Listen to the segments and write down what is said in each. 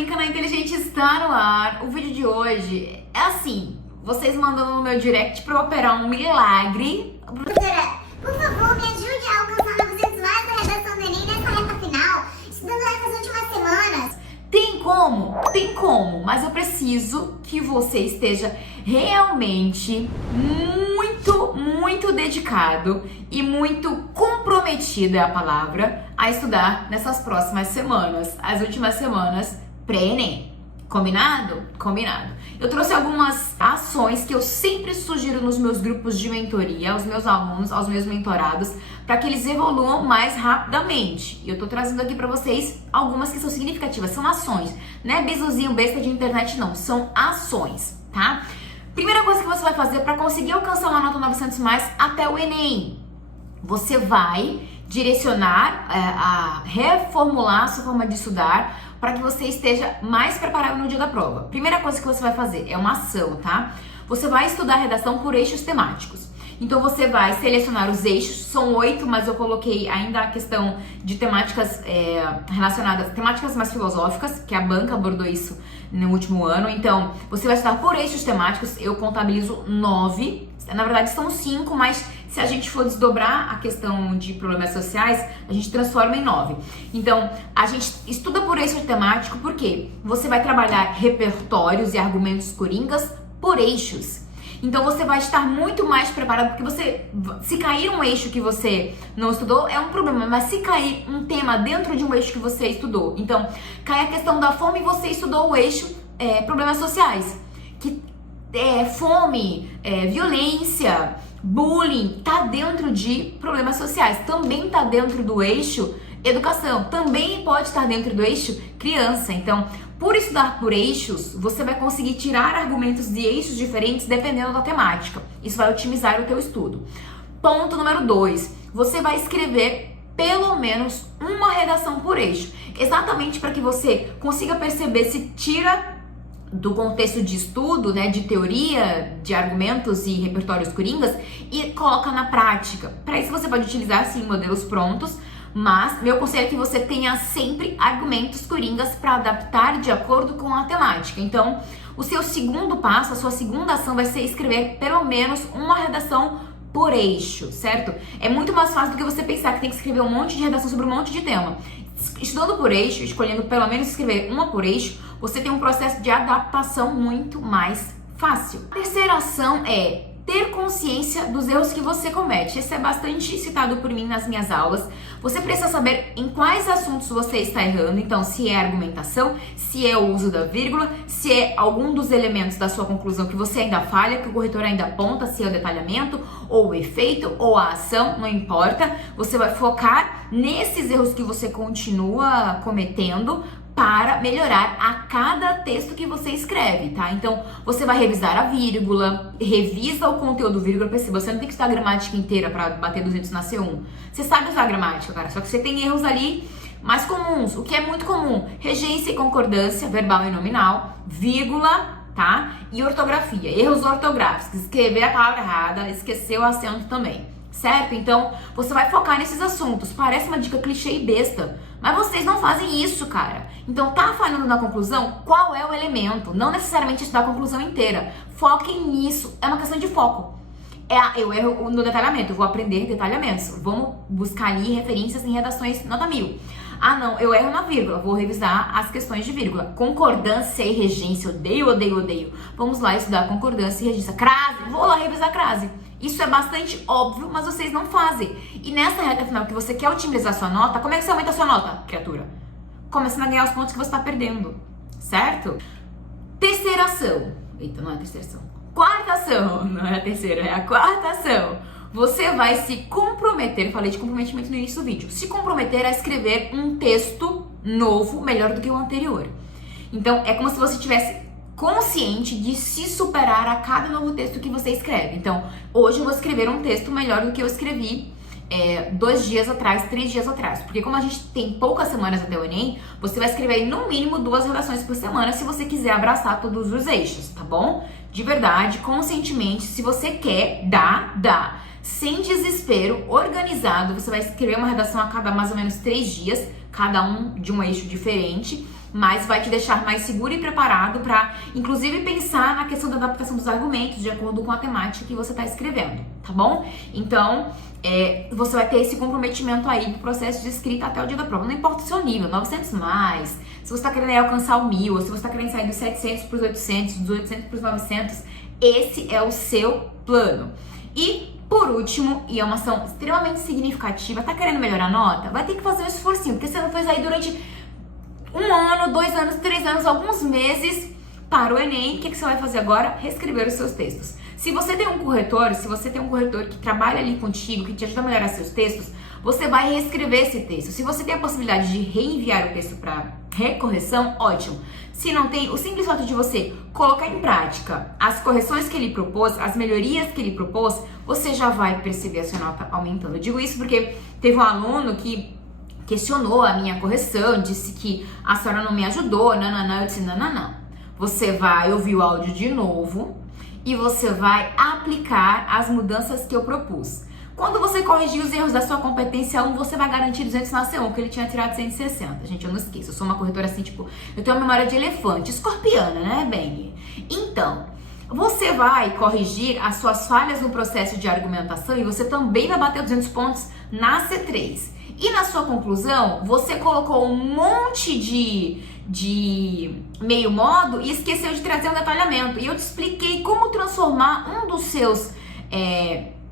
bem, canal Inteligente está no ar. O vídeo de hoje é assim, vocês mandando no meu direct pra eu operar um milagre. Professora, por favor, me ajude a alcançar 900 mais da redação do Enem nessa reta final, estudando essas últimas semanas. Tem como? Tem como, mas eu preciso que você esteja realmente muito dedicado e muito comprometido, é a palavra, a estudar nessas próximas semanas, as últimas semanas pré-ENEM. Combinado? Combinado. Eu trouxe algumas ações que eu sempre sugiro nos meus grupos de mentoria, aos meus alunos, aos meus mentorados, para que eles evoluam mais rapidamente. E eu tô trazendo aqui para vocês algumas que são significativas, são ações, não é bizuzinho besta de internet não, são ações, tá? Primeira coisa que você vai fazer para conseguir alcançar uma nota 900 mais até o ENEM, você vai direcionar, reformular a sua forma de estudar para que você esteja mais preparado no dia da prova. Primeira coisa que você vai fazer é uma ação, tá? Você vai estudar redação por eixos temáticos. Então você vai selecionar os eixos, são 8, mas eu coloquei ainda a questão de temáticas relacionadas, temáticas mais filosóficas, que a banca abordou isso no último ano. Então você vai estudar por eixos temáticos, eu contabilizo 9, na verdade são 5, mas se a gente for desdobrar a questão de problemas sociais, a gente transforma em 9. Então, a gente estuda por eixo temático porque você vai trabalhar repertórios e argumentos coringas por eixos. Então, você vai estar muito mais preparado, porque se cair um eixo que você não estudou, é um problema. Mas se cair um tema dentro de um eixo que você estudou, então, cai a questão da fome e você estudou o eixo problemas sociais. Que fome, violência, bullying, tá dentro de problemas sociais, também tá dentro do eixo educação, também pode estar dentro do eixo criança. Então, por estudar por eixos, você vai conseguir tirar argumentos de eixos diferentes dependendo da temática. Isso vai otimizar o teu estudo. Ponto número 2, você vai escrever pelo menos uma redação por eixo, exatamente para que você consiga perceber se tira do contexto de estudo, né, de teoria, de argumentos e repertórios coringas e coloca na prática. Para isso você pode utilizar sim modelos prontos, mas meu conselho é que você tenha sempre argumentos coringas para adaptar de acordo com a temática. Então, o seu segundo passo, a sua segunda ação vai ser escrever pelo menos uma redação por eixo, certo? É muito mais fácil do que você pensar que tem que escrever um monte de redação sobre um monte de tema. Estudando por eixo, escolhendo pelo menos escrever uma por eixo, você tem um processo de adaptação muito mais fácil. A terceira ação é ter consciência dos erros que você comete. Esse é bastante citado por mim nas minhas aulas. Você precisa saber em quais assuntos você está errando. Então, se é argumentação, se é o uso da vírgula, se é algum dos elementos da sua conclusão que você ainda falha, que o corretor ainda aponta, se é o detalhamento, ou o efeito, ou a ação, não importa. Você vai focar nesses erros que você continua cometendo para melhorar a cada texto que você escreve, tá? Então, você vai revisar a vírgula, revisa o conteúdo vírgula, perceba, você não tem que estudar a gramática inteira para bater 200 na C1. Você sabe usar a gramática, cara, só que você tem erros ali mais comuns, o que é muito comum: regência e concordância, verbal e nominal, vírgula, tá? E ortografia, erros ortográficos, escrever a palavra errada, esquecer o acento também, certo? Então, você vai focar nesses assuntos. Parece uma dica clichê e besta, mas vocês não fazem isso, cara. Então, tá falhando na conclusão? Qual é o elemento? Não necessariamente estudar a conclusão inteira. Foquem nisso. É uma questão de foco. Eu erro no detalhamento. Eu vou aprender detalhamentos. Vamos buscar ali referências em redações nota 1000. Ah, não, eu erro na vírgula. Vou revisar as questões de vírgula. Concordância e regência. Odeio. Vamos lá estudar concordância e regência. Crase. Vou lá revisar crase. Isso é bastante óbvio, mas vocês não fazem. E nessa reta final que você quer otimizar sua nota, como é que você aumenta a sua nota, criatura? Começando a ganhar os pontos que você está perdendo, certo? Terceira ação. Eita, não é a terceira ação. Quarta ação. Não é a terceira, é a quarta ação. Você vai se comprometer, falei de comprometimento no início do vídeo, se comprometer a escrever um texto novo, melhor do que o anterior. Então, é como se você tivesse consciente de se superar a cada novo texto que você escreve. Então, hoje eu vou escrever um texto melhor do que eu escrevi 2 dias atrás, 3 dias atrás. Porque como a gente tem poucas semanas até o ENEM, você vai escrever no mínimo 2 redações por semana se você quiser abraçar todos os eixos, tá bom? De verdade, conscientemente, se você quer, dá. Sem desespero, organizado, você vai escrever uma redação a cada mais ou menos 3 dias, cada um de um eixo diferente. mas vai te deixar mais seguro e preparado para, inclusive, pensar na questão da adaptação dos argumentos de acordo com a temática que você está escrevendo, tá bom? Então, você vai ter esse comprometimento aí do processo de escrita até o dia da prova. Não importa o seu nível, 900 mais, se você está querendo alcançar o 1000, ou se você está querendo sair dos 700 para os 800, dos 800 para os 900, esse é o seu plano. E, por último, e é uma ação extremamente significativa, tá querendo melhorar a nota? Vai ter que fazer um esforcinho, porque você não fez aí durante 1 ano, 2 anos, 3 anos, alguns meses para o Enem. O que você vai fazer agora? Reescrever os seus textos. Se você tem um corretor, que trabalha ali contigo, que te ajuda a melhorar seus textos, você vai reescrever esse texto. Se você tem a possibilidade de reenviar o texto para recorreção, ótimo. Se não tem, o simples fato de você colocar em prática as correções que ele propôs, as melhorias que ele propôs, você já vai perceber a sua nota aumentando. Eu digo isso porque teve um aluno que questionou a minha correção, disse que a senhora não me ajudou, eu disse, não. Você vai ouvir o áudio de novo e você vai aplicar as mudanças que eu propus. Quando você corrigir os erros da sua competência 1, você vai garantir 200 na C1, porque ele tinha tirado 160. Gente, eu não esqueço, eu sou uma corretora assim, tipo, eu tenho uma memória de elefante, escorpiana, né, bem? Então, você vai corrigir as suas falhas no processo de argumentação e você também vai bater 200 pontos na C3. E na sua conclusão, você colocou um monte de meio modo e esqueceu de trazer um detalhamento. E eu te expliquei como transformar um dos seus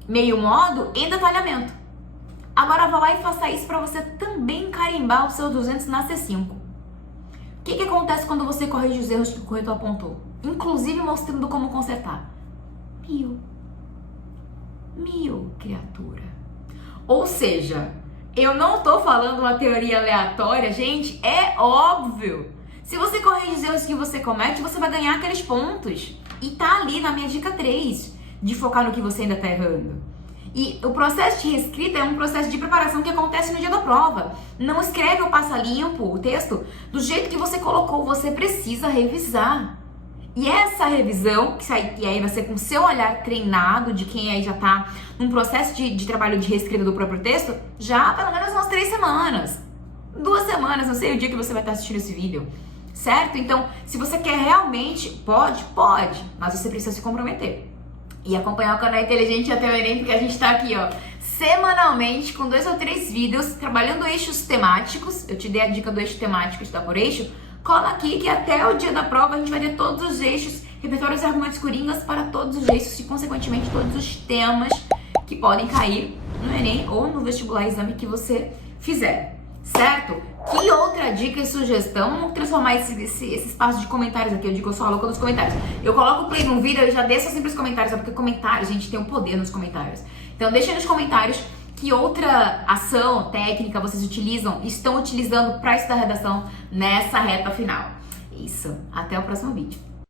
meio modo em detalhamento. Agora vá lá e faça isso para você também carimbar os seus 200 na C5. O que acontece quando você corrige os erros que o corretor apontou? Inclusive mostrando como consertar. 1000, criatura. Ou seja, eu não tô falando uma teoria aleatória, gente, é óbvio. Se você corrige os erros que você comete, você vai ganhar aqueles pontos. E tá ali na minha dica 3, de focar no que você ainda tá errando. E o processo de reescrita é um processo de preparação que acontece no dia da prova. Não escreve ou passa limpo o texto do jeito que você colocou, você precisa revisar. E essa revisão, que aí vai ser com o seu olhar treinado, de quem aí já tá num processo de trabalho de reescrita do próprio texto, já há pelo menos umas 3 semanas. 2 semanas, não sei o dia que você vai estar assistindo esse vídeo. Certo? Então, se você quer realmente, pode, mas você precisa se comprometer. E acompanhar o canal Inteligente até o Enem, porque a gente tá aqui, ó, semanalmente com 2 ou 3 vídeos, trabalhando eixos temáticos. Eu te dei a dica do eixo temático, estudar por eixo. Cola aqui que até o dia da prova a gente vai ter todos os eixos, repertórios e argumentos coringas para todos os eixos e, consequentemente, todos os temas que podem cair no Enem ou no vestibular exame que você fizer, certo? Que outra dica e sugestão? Vamos transformar esse espaço de comentários aqui. Eu digo que eu sou a louca dos comentários. Eu coloco o play num vídeo e já desço sempre os comentários, porque comentários, gente, tem um poder nos comentários. Então deixa aí nos comentários que outra ação, técnica vocês estão utilizando para estudar redação nessa reta final. Isso. Até o próximo vídeo.